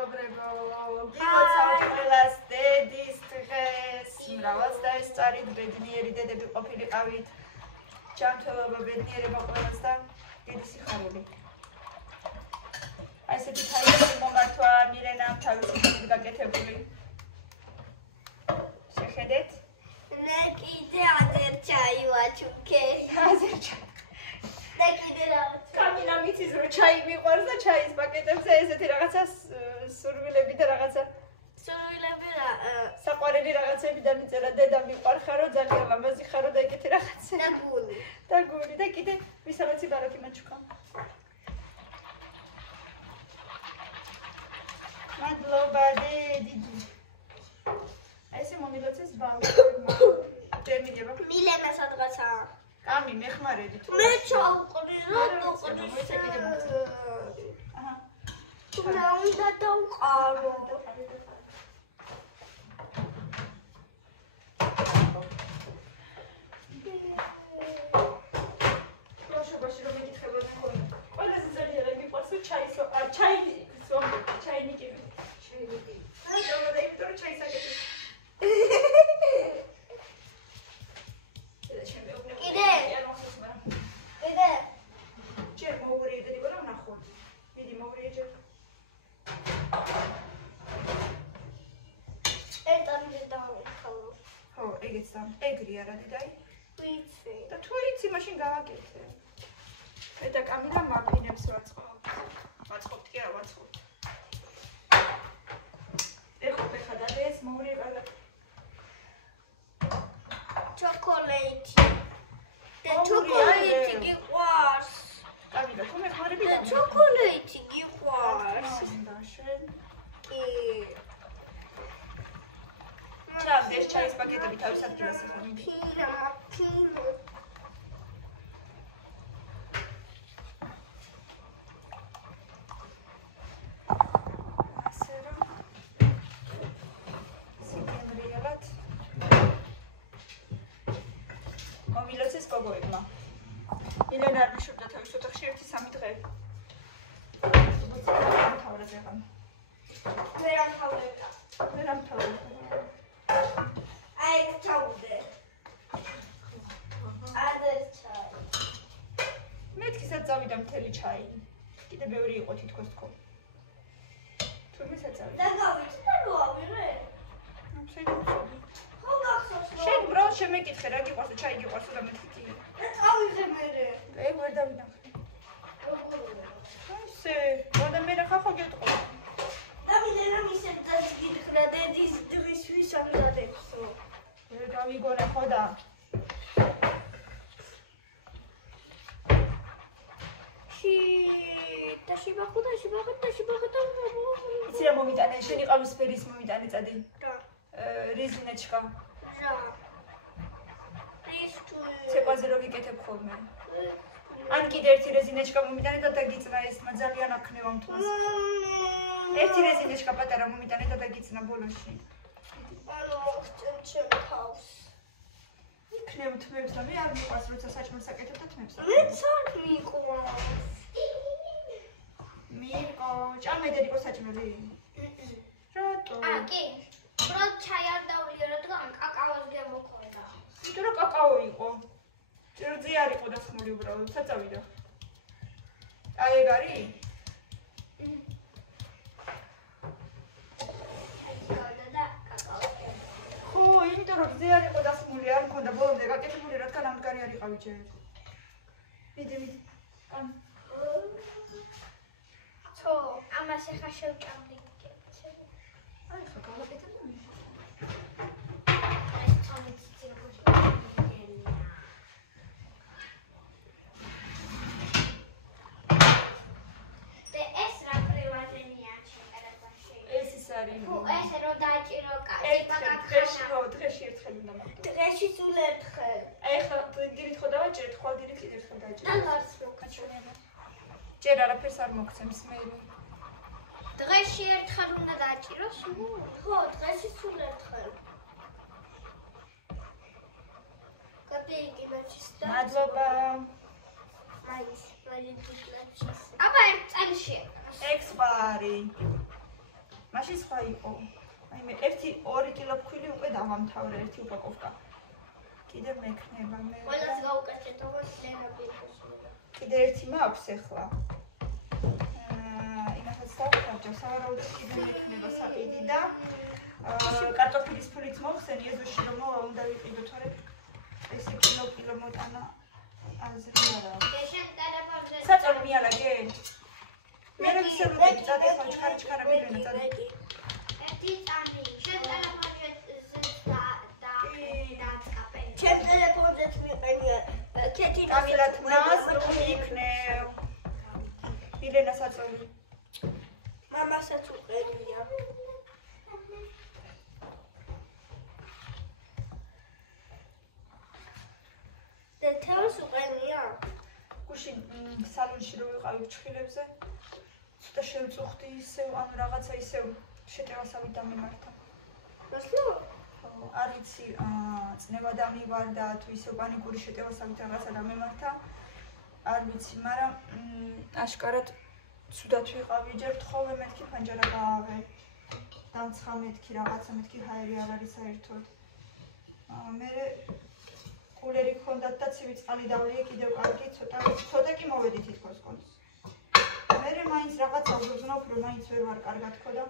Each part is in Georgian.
მეგობრებო, გილოცავთ ყველას დედის დღეს, მრავალს დაესწარით, ბედნიერი დედები ყოფილიყავით, ჯანმრთელობა, ბედნიერება ყველას და დიდი სიხარული. აი ესეთი თაიები მომართვა მირენამ თავისი ხელით გაკეთებული. შეხედეთ? მე კიდე აზერ ჩაი ვაჩუქე. აზერ ჩაი. და კიდე რაღაც. კამინა მიცის რომ ჩაი მიყვარს და ჩაის პაკეტებზე ესეთი რაღაცა სურვილები და რაღაცა სურვილები საყვარელი რაღაცები დამიწერა დედა მიყვარხარო ძალიან ლამაზი ხარო და ეგეთი რაღაცა. და გული. და გული და კიდე ვისამაცი ბარათი მაჩუკა. მადლობა დედი. აი ესე მომილოცეს ბავშვებმა. ჯერ მიდება. მილენა სადღაცა. კამი მეხმარები თუ. მე ჩავყრი რა მოიცე კიდე მოიცე. აჰა. თუ რა უნდა დავყარო. ბავშვობაში რომ მეკითხებოდნენ ხოლმე. ყველაზე ძალიან მიყვარს ჩაისო, ჩაინიკი. და ჩაის აკეთებს. კიდე. კიდე. ჯერ მოვურიე დედი რა ვნახო. მიდი მოვურიე ჯერ. ეტანზე დავიხალო. ხო, ეგეც და ეგრე არა დედაი. ვიცი. და თუ იცი მაშინ გავაკეთე. და კამილა მაფინებს ვაწყობ. ვაწყობთ კი არა ვაწყობთ. ეხო და ეს მოვურიე კარგად. ჩოკოლადი. და ჩოკოლადი გიყვარს. კამილა თუ მეხმარები და ჩოკოლადი გიყვარს. კი. ჩავდეს ჩაის პაკეტები თავის ადგილას ახლა მიდი. ასე რომ სიკემრიალად მომილოცეს გოგოებმა. მილენა არ მიშურდა თავის ოთახში 1-3 დღე. თავრაზე აღარ. ვერ ამთავრებდა. აი ჩაუდე. აზერ ჩაი. მეთქისაც წავიდა მთელი ჩაი. კიდე ბევრი იყო თითქოს თქო. თურმე საწავიდა. და გავიცი და რო ავიღე. ხო გახსოვს. შენ ბრალ შემეკითხე რა გიყვარს ჩაი გიყვარს და მეთქი. და წავიღე მერე. ეგ ვერ დავინახე. ასე, და მე რა ხახო გეტყო. და მილენა მისცემ და გითხრა დედის დღისთვის ამზადებსო. გავიგონე ხო და და შიბახუდა იცი რა მომიტანე შენი ყავისფერის მომიტანე წადი რა რეზინაჩკა რა ცეკვაზე რო გიკეთებ ხოლმე ან კიდე ერთი რეზინაჩკა მომიტანე და დაგიწნა ეს ძალიან აქნევა მთვას ერთი რეზინაჩკა პატარა მომიტანე და დაგიწნა ბოლოში ანუ მოგწევ ჩემ თავს იქნებ თმებს და მე არ მიყვარს როცა საჭმელს აკეთებ და თმებს მეც არ მიყვარს მიყო ჭამედერიკო საჭმელი რატო კი რო ჩაი არ დავლიო რადგან კაკაოს გემოქონდა იმიტომ რომ კაკაო იყო ჭირძი არ იყო დასხმული უბრალოდ საწავიდა აი ეგ არის ხო იმიტომ რომ ჭირძი არ იყო დასხმული არ მქონდა ბოლომდე გაკეთებული რადგან ამდგარი არ იყავი ჯერ მიდი კან ხო ამას ახლა შევჭამდი აი ხო გავაკეთებ და მიშ ეს რო დაჭირო კაცი დღეში ერთხელ უნდა მოვიდე. დღეში სულ ერთხელ. აი ხა დილით ხო დავაჭერეთ, ხვალ დილით კიდე ერთხელ დაჭერეთ. და გარს მოგწონება. ჯერ არაფერს არ მოგცემს მე. დღეში ერთხელ უნდა დაჭიროს? ხო, დღეში სულ ერთხელ. კაპეიკი მაჩის და მადლობა. მაჩის. აბა ერთ წელში. ექსპარი. მაშინ სხვა იყო. აი მე 1-2 კილო ფქვილი უკვე დავამთავრე ერთი უპაკოვკა. კიდევ მექნება მე. ყველას გავუკეთე თომას ლენები. კიდე ერთი მაქვს ახლა. ინახაც დავხარჯა, სავარაუდოდ კიდე მექნება საყიდი და კარტოფილის ფულით მოვხსენ ეზოში რომ მოვა უნდა ვიყიდო თორე ესე კილო მოტანა აზრი არა. საწოლი მიალაგე? მე რა ვისებოდი წადე ხო ჩხარა მიგენა წადე. ერთი წამი, შენ ტელეფონზე და ჩემ ტელეფონზეც მიყენია. კამილათ მას რომ იქნევ. მილენა საწოლი. მამასაც უყენია. და თავს უყენია. გუშინ სალონში რო ვიყავი ჩხილებზე. ცოტა შევწუხდი ისევ, ანუ რაღაცა ისევ შეტევასავით დამემართა. მოსლო? არ ვიცი, წნევა დამივარდა თუ ისევ პანიკური შეტევასავით რაღაცა დამემართა. არ ვიცი, მაგრამ აშკარად ცუდად ვიყავი, ჯერ თხოვე მეთქი ფანჯარა გაავე. დამცხა მეთქი რაღაცა მეთქი ჰაერი არ არის საერთოდ. მერე კულერი გქონდათ და ცივი წყალი დავლიე კიდევ კარგი, ცოტა კი მოვედი თითქოს კონს. მერე მაინც რაღაცა უგრძნობ, რომ მაინც ვერ ვარ კარგად ხო და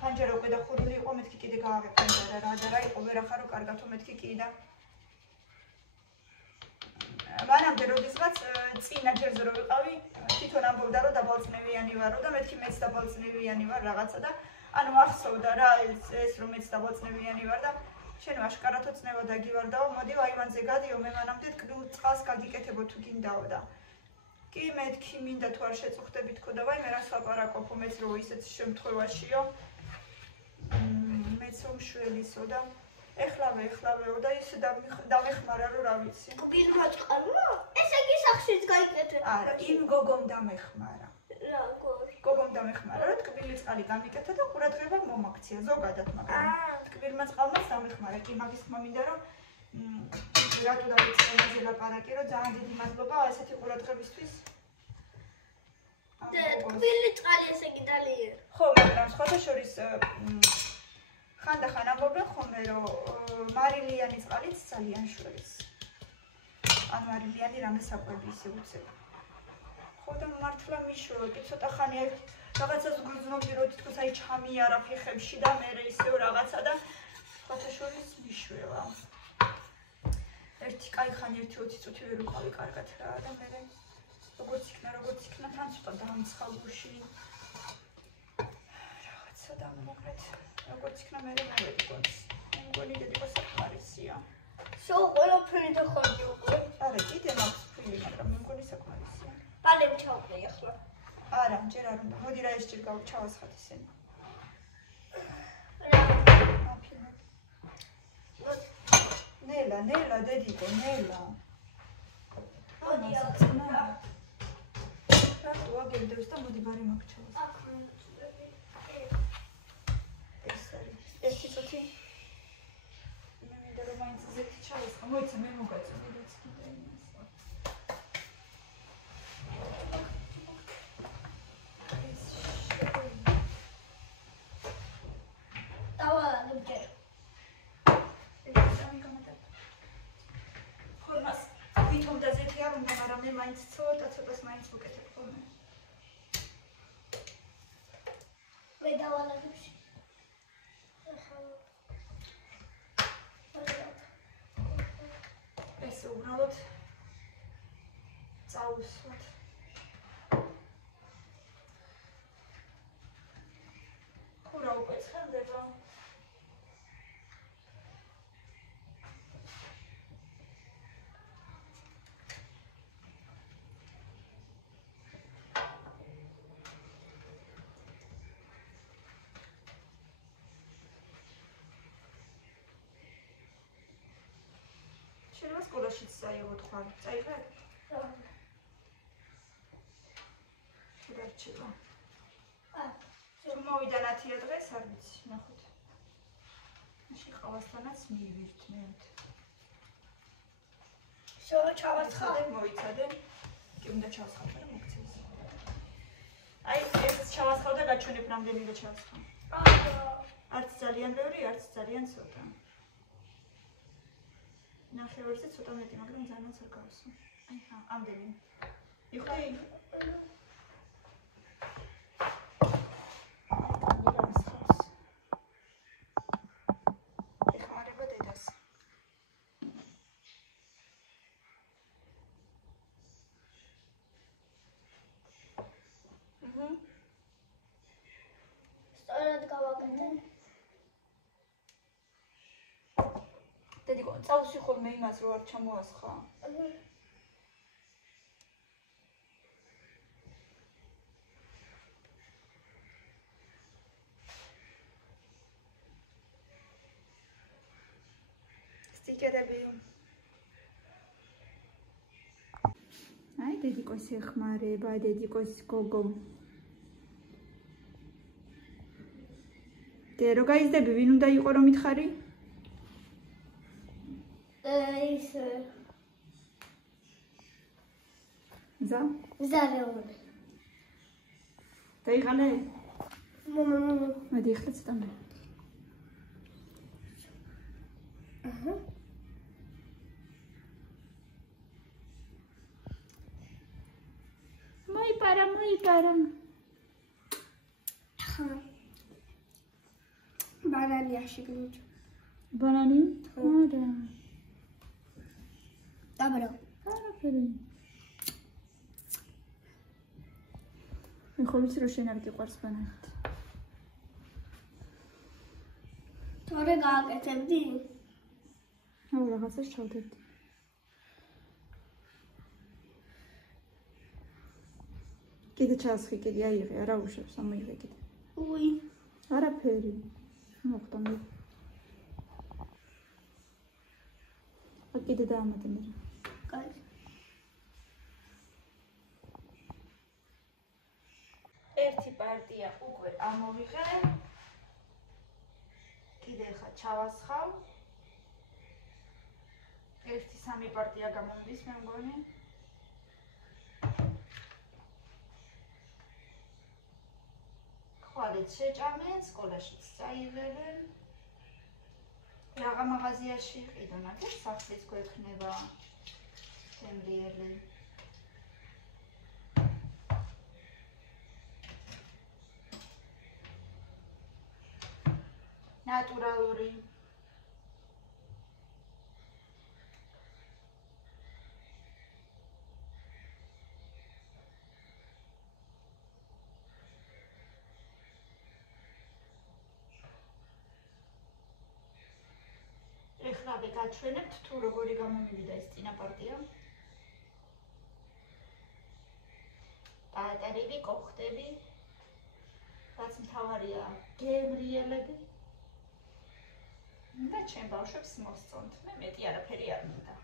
ფანჯარა უკვე დახურული იყო, მეთქი კიდე გაავე ფანჯარა რა და რა იყო, ვერ ახარო კარგათო მეთქი კი და მანამდე როდესაც წინა ჯერზე რო ვიყავი, თვითონ ამბობდა რომ დაბალწნევიანი ვარო და მეთქი მეც დაბალწნევიანი ვარ რაღაცა და ანუ ახსოვდა რა ეს რომ მეც დაბალწნევიანი ვარ და შენ აშკარათო წნევა დაგივარდაო, მოდი აივანზე გადიო, მე მანამდე ტკბილ წყალს გაგიკეთებო თუ გინდაო და კი მეთქი მინდა თუ არ შეწუხდები თქო და ვაი მე რას ვაპარაკობო მეც რო ისეთ შემთხვევაშიო მეც უმშველისო და ეხლავეო და ისე დამეხმარა რომ რა ვიცი. ტკბილმა წყალმა? ესე იგი სახშიც გაიკეთე. არა, იმ გოგომ დამეხმარა. როგორ? გოგომ დამეხმარა რომ ტკბილი წყალი გამიკეთა და ყურადღება მომაქცია ზოგადად, მაგრამ ტკბილმა წყალმაც დამეხმარა. კი მაგის თქმა მინდა რომ რატო დავიწყე ამაზე ლაპარაკი, რომ ძალიან დიდი მადლობა ესეთი ყურადღებისთვის. ტკბილი წყალი ესე იგი დალიერ. ხო, მაგრამ სხვათა შორის ხანდახან ამბობენ ხოლმე რომ მარილიანი წყალიც ძალიან შველის. ან მარილიანი რამე საკვები ისე უცებ. ხო და მართლა მიშველა, კი ცოტა ხანი რაღაცას გრძნობდი რომ თითქოს აი ჩამიარა ფეხებში და მე ისევ რაღაცა და სხვათა შორის მიშველა. ერთი კაი ხანი 1-20 წუთი ვერ ვიყავი კარგად რა და მე როგორც იქნა თან ცოტა დამცხალუში. რაღაცა დამოგრეთ. როგორც იქნა მე მოვედი კონს. მგონი დედიკო საკმარისია. შო ყველაფერი დახარჯე უკვე. არა, კიდე მაქვს ფილი, მაგრამ მე მგონი საკმარისია. პალემ ჩავყრე ახლა. არა, ჯერ არ უნდა. მოდი რა ეს ჯერ ჩავასხათ ისინი. ნელა, დედიკო, ნელა. მოდი აქ. რატო აგებდებს და მოდი ბარი მაგჩავს. ერთი წუთი. მე მინდა რომ მაინც ზეთი ჩავისხა. მოიცა მე მოგაწოდე რაც კიდე იმას. დავალაგებ ჯერ. ხორმას ვითომ და ზეთი არ უნდა, მაგრამ მე მაინც ცოტას მაინც ვუკეთებ ხოლმე. მე დავალაგებ. ესე უბრალოდ წაუსვათ. ხურა უკვე ცხელდება. შეიძლება სკოლაშიც წაიღოთ ხარ. წაიღე? შეგარჩება. თუ მოვიდა ნათია დღეს, არ ვიცი, ნახოთ. მაშინ ყავასთანაც მივირთმევთ. შო ჩავასხალე. მოიცადე. კი უნდა ჩავასხალო, მაგრამ მოგცეს. აი, ეს ჩავასხალ გაჩვენებ რამდენიმე ჩავსხა. არც ძალიან ბევრი, არც ძალიან ცოტა. ნახევარზე ცოტა მეტი, მაგრამ ძალიანაც არ გავსო. აი, ამდენი. მიხვდი? ეხმარება დედას. სწორად გავაკეთე. დედიკო, წავსვი ხოლმე იმას, რომ არ ჩამოასხა. სტიკერები. აი, დედიკოს ეხმარება, დედიკოს გოგო. დედო, გაიზრდები, ვინ უნდა იყო რომ მითხარი? ის ზა? ზარეული. დაიღალე? მამა. მოდი, ახლა ცოტა მე. აჰა. მოიპარა. ბანანი აშიგნით. ბანანი? არა. დაბრო. არაფერი. მე ხო ვიცი რომ შენ არ გიყვარს ბანანი. თორე გააკეთებდი? აუ, რაღაცას ჩავდებდი. კიდე ჩასხი, კიდე აიღე, არა უშევს, ამოიღე კიდე. უი. არაფერი. მოხდა მე. კიდე დაამატე მე. კაი. ერთი პარტია უკვე ამოვიღე. კიდე ხა ჩავასხავ. ერთი სამი პარტია გამომდის მე მგონი. ხვალეთ შეჭამენ, სკოლაშიც წაიღებენ. რაღა მაღაზიაში ყიდონ, აგერ სახლის გვექნება თემრიელი. ნატურალური. ეხლა გაჩვენებთ თუ როგორი გამომივიდა ეს წინა პარტია. პატარები, კოხტები. რაც მთავარია, გემრიელები. და ჩემ ბავშვებს მოსწონთ. მე მეტი არაფერი არ მინდა.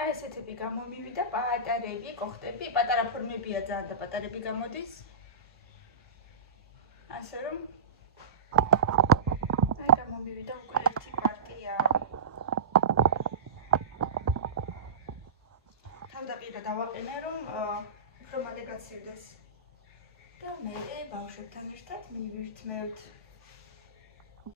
აი ესეთები გამომივიდა, პატარები, კოხტები, პატარა ფორმებია ძალიან და პატარები გამოდის. ასე რომ აი გამომივიდა უკვე ერთი პარტია. თავდაპირველად დავაყენე რომ უფრო მალე გაცივდეს. და მე ბავშვებთან ერთად მივირთმევთ.